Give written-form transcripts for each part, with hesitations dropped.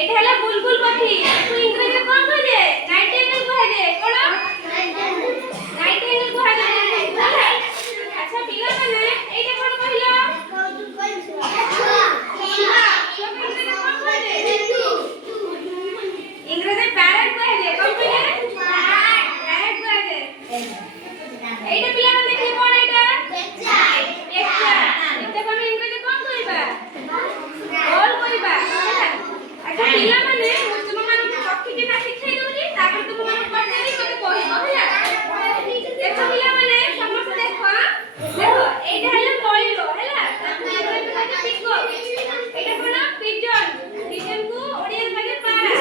এটা হলো বুলবুল পাখি। তুই ইংরেজিতে কোন কইলে? নাইটিঙ্গেল কইলে। কোন? নাইটিঙ্গেল কইলে। আচ্ছা পিলাମାନେ এইটা কোন কইল? ইংরেজিতে প্যারট কইলে। কোন কইলে? প্যারট কইলে। এইটা পিলাମାନେ কি কোন এটা? পেঁচা। পেঁচা। এটা কোন ইংরেজিতে কোন কইবা? বল কইবা। আচ্ছা পিলাମାନେ ମୁଁ ତୁମମାନଙ୍କୁ ପକ୍ଷୀକି ନା ଶିଖେଇ ଦଉଚି ତାପରେ ତୁମମାନଙ୍କୁ ପଚାରି ମତେ କହିବ ହେଲା। ଦେଖ ପିଲାମାନେ ସମସ୍ତେ ଦେଖ ଏଇଟା ହେଲା ମୟୂର ହେଲା। ତାକୁ ଇଂରେଜିରେ କହିବେ ପିକକ୍। ଏଇଟା କଣ? ପିଜନ। ପିଜନକୁ ଓଡ଼ିଆରେ କହିବେ ପାରା।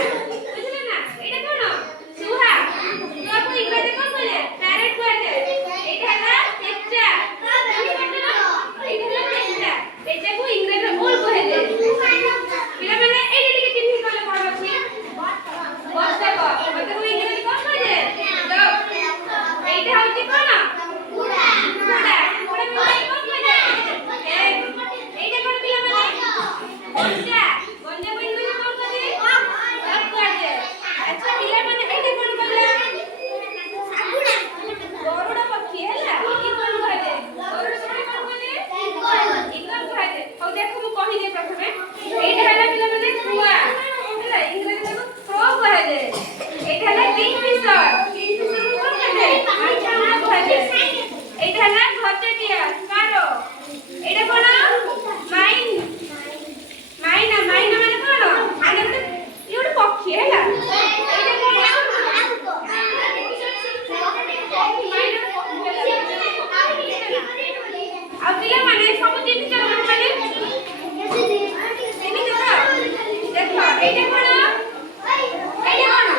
ବୁଝିଲେ ନା? ଏଇଟା କଣ? ସୁହା। ସୁହାକୁ ଇଂରେଜିରେ କଣ କହିଲେ? ପ୍ୟାରଟ୍ କୁହାଯାଏ। ଏଇଟା ହେଲା ପେଚା। ବୁଝିପାରିଲ? ଏଇଟା ହେଲା ପେଚା। ପେଚାକୁ ଇଂରେଜିରେ ଓଲ୍ କୁହାଯାଏ। ପିଲାମାନେ ଏଇଟା ଟିକେ ଚିହ୍ନି ଗଲେ କଣ ଅଛି? ବତକ। ବତକକୁ ଇଂରେଜିରେ କଣ କୁହାଯାଏ? ଡକ୍। এইটা হচ্ছে কোন? কুড়া। কুড়া। কুড়া মানে কোন কুড়া? এগ। এইটা কোন পিলাମାନେ? গঞ্জা। গঞ্জাକୁ ইংরেজিতে কোন কুহাଯାଏ? ডক কুহাଯାଏ। আচ্ছা পিলাମାନେ এইটা কোন କହିଲା? ଶାଗୁଣା। ଗରୁଡ଼ ପକ୍ଷୀ ହେଲା। ଇ କୋନ କୁହାଯାଏ? ଗରୁଡ଼ ପକ୍ଷୀ କୋନ କୁହାଯାଏ? ଇଗଲ କୁହାଯାଏ। ହଉ ଦେଖ ମୁଁ କହିଦିଏ ପ୍ରଥମେ। এইটা ହେଲା ପିଲାମାନେ କୁଆ ହେଲା। ଇଂରେଜିରେ ତାକୁ କ୍ରୋ କୁହାଯାଏ। এইটা ହେଲା କିଙ୍ଗଫିଶର। କିଙ୍ଗଫିଶରକୁ କୋନ କୁହାଯାଏ? এইটা হলো ঘরচটিয়া স্পারো। এটা কোন? মাইন। মাইনা। মাইনা মানে কোন? মানে ଗୋଟେ ପକ୍ଷୀ ହେଲା। এইটা কোন? ଆଉ ପିଲାମାନେ ସବୁ ଜିନିଷ ମାନେ ଚିହ୍ନିଛ ତ? ଦେଖ এইটা କୋନ? এইটা କୋନ?